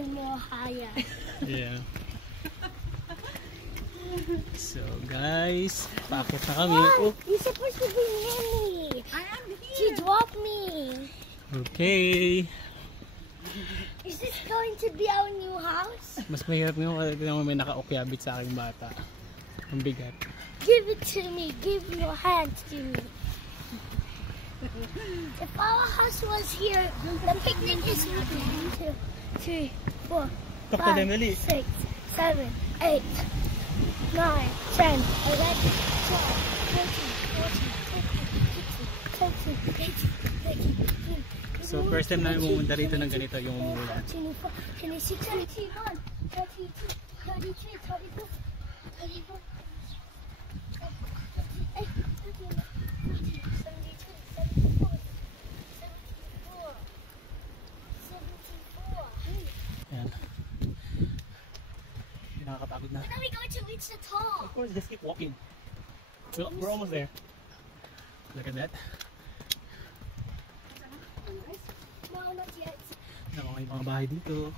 and more higher. Yeah. So guys, paakit na kami. Mom, you're supposed to be near me. I am here. To drop me. Okay. Is this going to be our new house? Mas mahirap ngayon kasi may nakaukyabit sa aking bata. Ang bigat. Give it to me. Give your hand to me. If our house was here, the picnic is 1, 2, 3, 4, 5, 6, 7, 8, 9, 10, 11, 12, 13, 14, 15, 16, 17, 18, 19, 20. So first time namin pumunta rito ng ganito yung umulan. 24, 26, 31, 32, 33, 34, 34, 38, 39, 40, 72, 74, 74. Ayan. Nakakapagod na. When are we going to reach the top? Of course, just keep walking. We're almost there. Look at that. No, not yet. May mga bahay dito.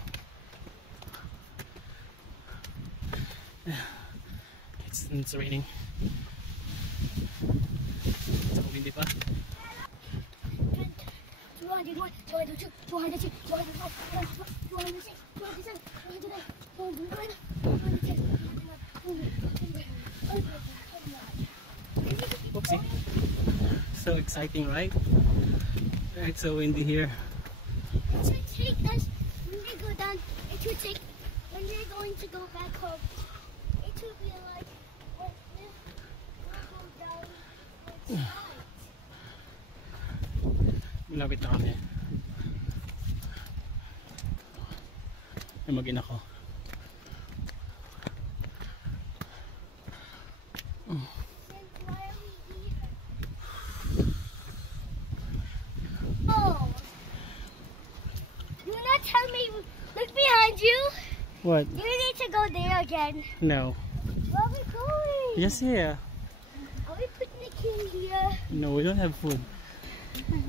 It's raining. It's ako hindi pa. 201, 202, 203, 204, 206, 207, 208, 209. Oopsie. So exciting, right? It's so windy here. It should take us, when we go down, it should take, when we're going to go back home, it should be like, when we go down, like, Malapit na kami. Ay, mag-ina ko. Oh, do not tell me, look behind you. What? You need to go there again. No. Where are we going? Yes, here. Are we picnicking here? No, we don't have food.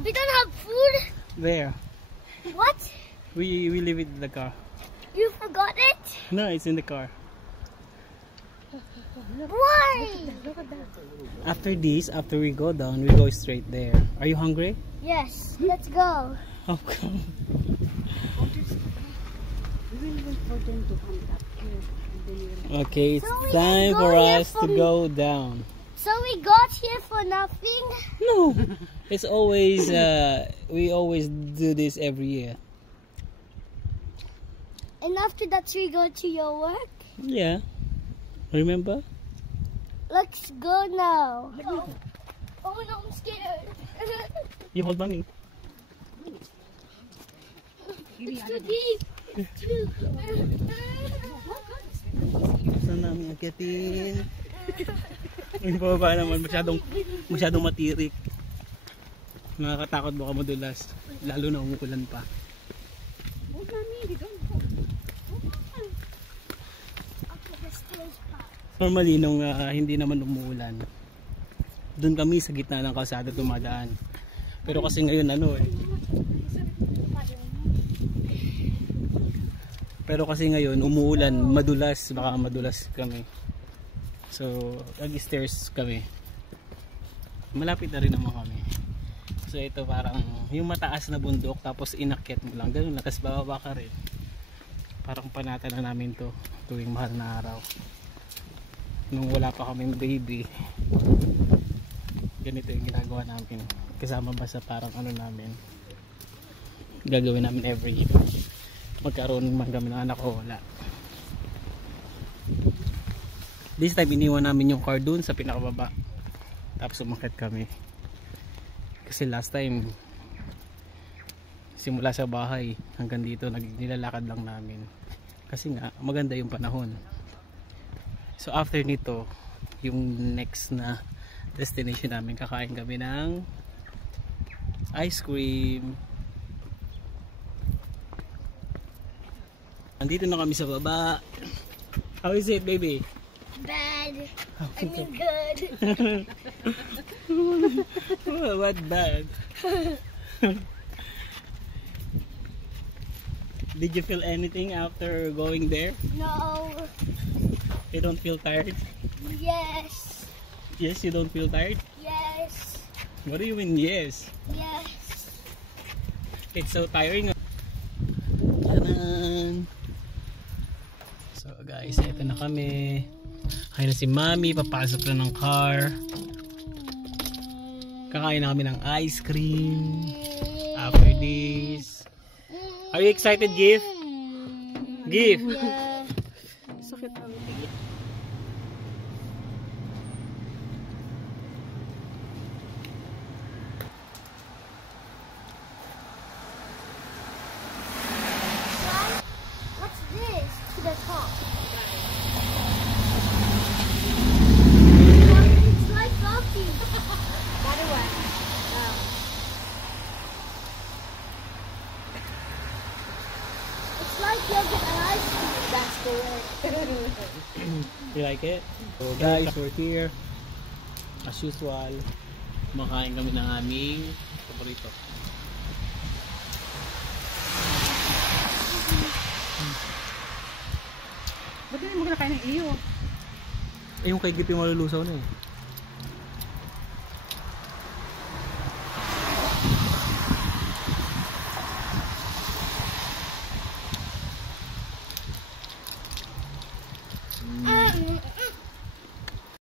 We don't have food? There. What? We leave it in the car. You forgot it? No, it's in the car. Why? After this, after we go down, we go straight there. Are you hungry? Yes, let's go. How come? Okay, it's So we time go for here us to go down. So we got here for nothing? No, it's always we always do this every year. And after that we go to your work? Yeah, remember? Let's go now. Oh no, I'm scared. You hold mommy. It's too deep. It's too... Saan namin akitin? Yung pababa naman masyadong matirik. Nakakatakot baka madulas, lalo na umuulan pa. Normally nung hindi naman umuulan, doon kami sa gitna ng kalsada dumadaan. Pero kasi ngayon Pero kasi ngayon umuulan, madulas, baka madulas kami. So, nag-stairs kami. Malapit na rin naman kami. So ito parang yung mataas na bundok tapos inakyat mo lang, ganoon lang, tapos bababa ka rin. Parang panata na namin to tuwing mahal na araw. Nung wala pa kaming baby, ganito yung ginagawa namin. Kasama ba sa parang namin, gagawin namin every year. Magkaroon man kami ng anak o wala. This time iniwan namin yung car dun sa pinakababa, tapos umakyat kami. Kasi last time simula sa bahay hanggang dito nilalakad lang namin kasi nga maganda yung panahon. So after nito, yung next na destination namin, kakain kami ng ice cream. Andito na kami sa baba. How is it, baby? Bad. I mean good. What bad? Did you feel anything after going there? No. You don't feel tired? Yes. Yes, you don't feel tired? Yes. What do you mean yes? Yes. It's so tiring. Tanan! So guys, ito na kami. Kaya na si Mami, papasok na ng car. Kakain na kami ng ice cream. After this. Are you excited, Gif? Gif! Yeah. Sakit ang tigil. What's this? To the top. It's like coffee. By the way, It's like yogurt and ice cream. that's correct. You like it? So guys, we're here. As usual, kumakain kami ng aming paborito. Ba't hindi mo kinakain ng iyo? Eh, yung kay Gip yung malulusaw na eh.